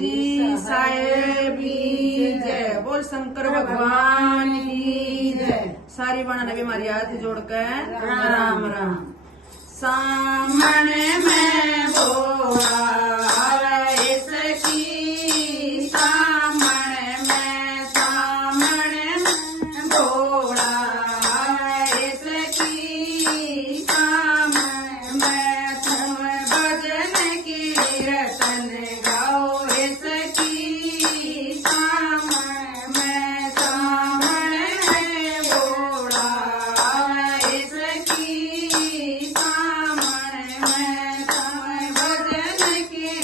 जी साहेब की जय। बोल शंकर भगवान की जय। सारी बाणा ने भी हमारी हाथ जोड़कर राम राम। सामने में बोला इसकी, सामने में बोला इसकी, सामने में तुम भजन कीर्तन गाओ इसकी, सामने में बोला इसकी, सामने में तुम भजन कीर्तन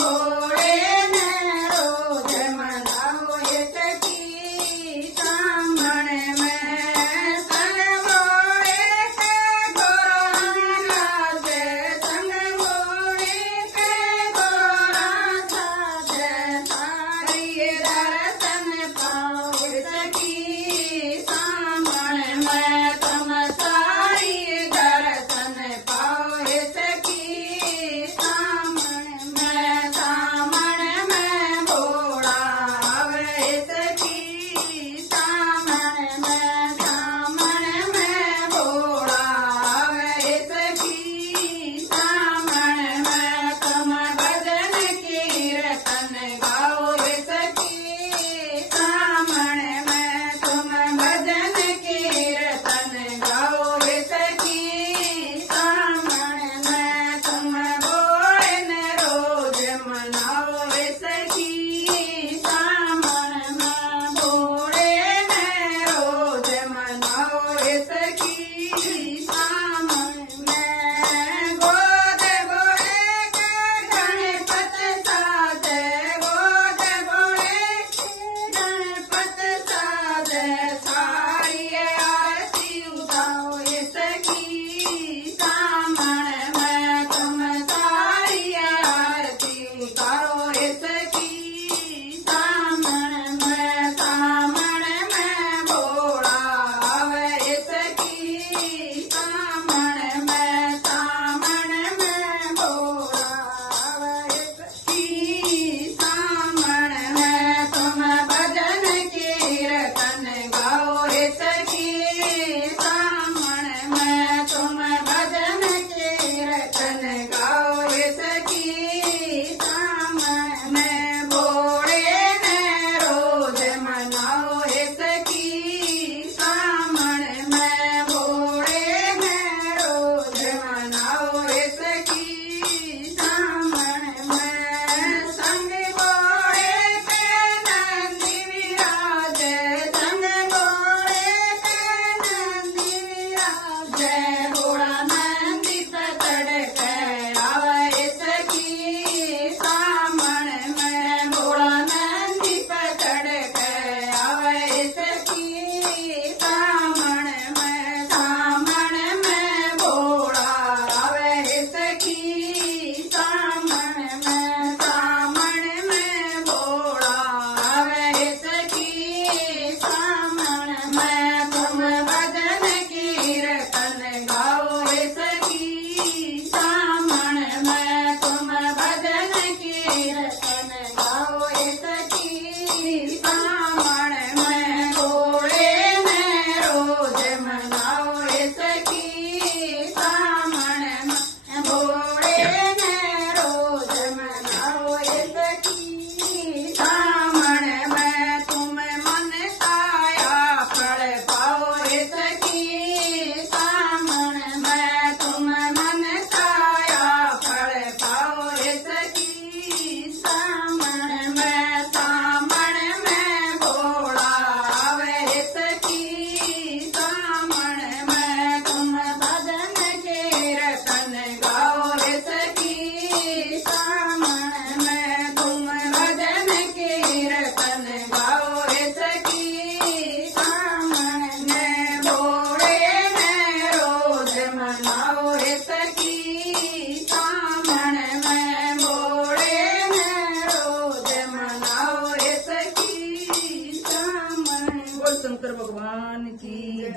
भोले ने रोज मनाओ ये सखी सामण में संग भोले के गोरा से संग भोले के गोरा साथे सारी दर्शन पाओ सखी सामण में तुम सारी दर्शन पाओ सखी सामण में भोला आवे सखी सामण में भोला आवे सखी सामण में तुम भजन कीर्तन गाओ सखी सामण में तुम भजन कीर्तन गाओ सखी सामण में तुम भोले ने रोज मनाओ सखी सामण में भोले ने रोज मनाओ सखी सामण में गोद भोले के गणपत साजे गोद भोले के गणपत साजे सारी आरती उठाओ सखी सामण में तुम सारी आरती उतारो सखी सामण में भोला आवे सखी सामण में भोला आवे सखी सामण में तुम भजन कीर्तन गाओ सखी सामण में तुम भजन कीर्तन गाओ सखी सामण में भोले ने रोज मनाओ सखी सामण में भोले ने रोज मनाओ सखी सामण में संग भोले के नंदी विराजे संग भोले के नंदी विराजे भोला नंदी पे चढ़ के आवे सखी सामण में भोला नंदी पे चढ़ के आवे सखी सामण में भोला आवे सखी सामण में भोला आवे सखी सामण में तुम भजन कीर्तन गाओ सखी सामण में तुम भजन कीर्तन गाओ सखी सामण में भोले ने रोज मनाओ सखी सामण में भोले ने रोज मनाओ सखी सामण में तुम मन काया फल पाओ सखी सामण में तुम मन काया फल पाओ सखी सामण में भोला आवे सखी सामण में तुम भजन कीर्तन गाओ सखी सामण में तुम भजन कीर्तन गाओ सखी सामण में भोले ने रोज मनाओ सखी सामण में भोले ने रोज मनाओ सखी सामण बोल शंकर भगवान की जय।